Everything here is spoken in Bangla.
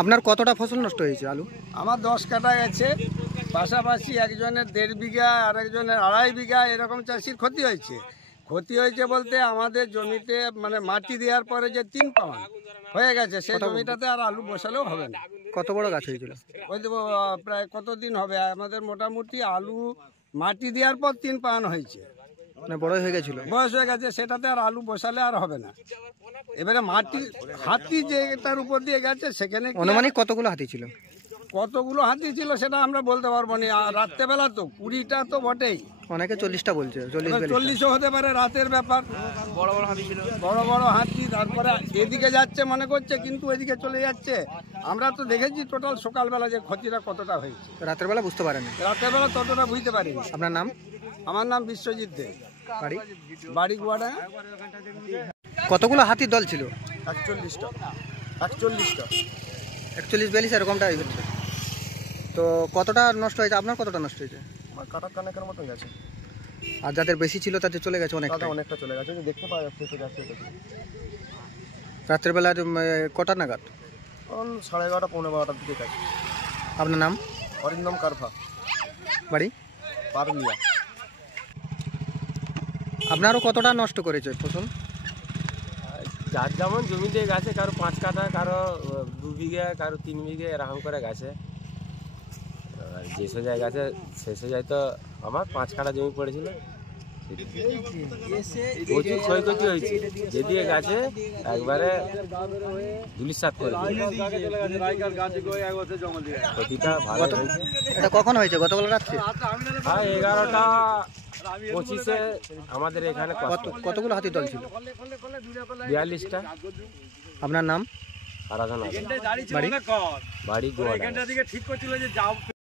আপনার কতটা ফসল নষ্ট হয়েছে আলু? আমার 10 কাঠা গেছে, পাশাপাশি একজনের 1.5 বিঘা আর একজনের 2.5 বিঘা এরকম চাষির ক্ষতি হয়েছে। ক্ষতি হয়েছে বলতে আমাদের জমিতে মানে মাটি দেওয়ার পরে যে 3 পাউন্ড হয়ে গেছে, সেই জমিটাতে আর আলু বসালেও হবে না। কত বড় গাছ হয়েছিল? ওই তো প্রায় কতদিন হবে, আমাদের মোটামুটি আলু মাটি দেওয়ার পর 3 পাউন্ড হয়েছে, মানে বড় হয়ে গেছিল, বয়স হয়ে গেছে, সেটাতে আর আলু বসালে আর হবে না। এবারে মাটি হাতি যেটার উপর দিয়ে গেছে সেখানে অনুমানিক কতগুলো হাতি ছিল? কতগুলো হাতি ছিল সেটা আমরা বলতে পারবো না। আর রাত্রেবেলা তো 20টা তো বটেই, অনেকে 40টা বলছে, 40ও হতে পারে, রাতের ব্যাপার। বড় বড় হাতি ছিল, বড় বড় হাতি। তারপরে এদিকে যাচ্ছে মনে করছে, কিন্তু এদিকে চলে যাচ্ছে। আমরা তো দেখেছি টোটাল সকালবেলা যে ক্ষতিটা কতটা হয়েছে, রাতের বেলা বুঝতে পারেন? রাতের বেলা ততটা বুঝতে পারিনি। আপনার নাম? আমার নাম বিশ্বজিৎ দে, বাড়ি? বাড়ি গুয়াডা। কতগুলো হাতির দল ছিল? 41টা। 41-42 এরকমটা হচ্ছে। তো কতটা নষ্ট হয়েছে? আপনার কতটা নষ্ট হয়েছে? কাটা কানেকের মতন গেছে। আর যাদের বেশি ছিল তাদের চলে গেছে অনেকটা চলে গেছে, দেখতে পাওয়া যাচ্ছে। রাত্রের বেলা কটা নাগাদ? 11:30 পৌনে 12টার দিকে গেছে। আপনার নাম? অরিন্দম কারফা, বাড়ি? পারমিয়া। আপনারও কতটা নষ্ট করেছে ফসল? যার যেমন জমিতে গেছে, কারো 5 কাঠা, কারো 2 বিঘা, কারো 3 বিঘা এরকম করে গেছে। যে সোজায় গেছে সে সোজায় তো আমার 5 কাঠা জমি পড়েছিল, প্রচুর ক্ষয়ক্ষতি হয়েছে। যেদিকে গেছে একবারে ধুলিসাৎ করে ক্ষতিটা ভালো হয়েছে। এটা কখন হয়েছে? গতকাল রাত্রে? হ্যাঁ, 11:25 আমাদের এখানে। কতগুলো হাতির দল ছিল? 42টা। আপনার নাম? আরাধনা। বাড়ি? বাড়ি গোয়াডা।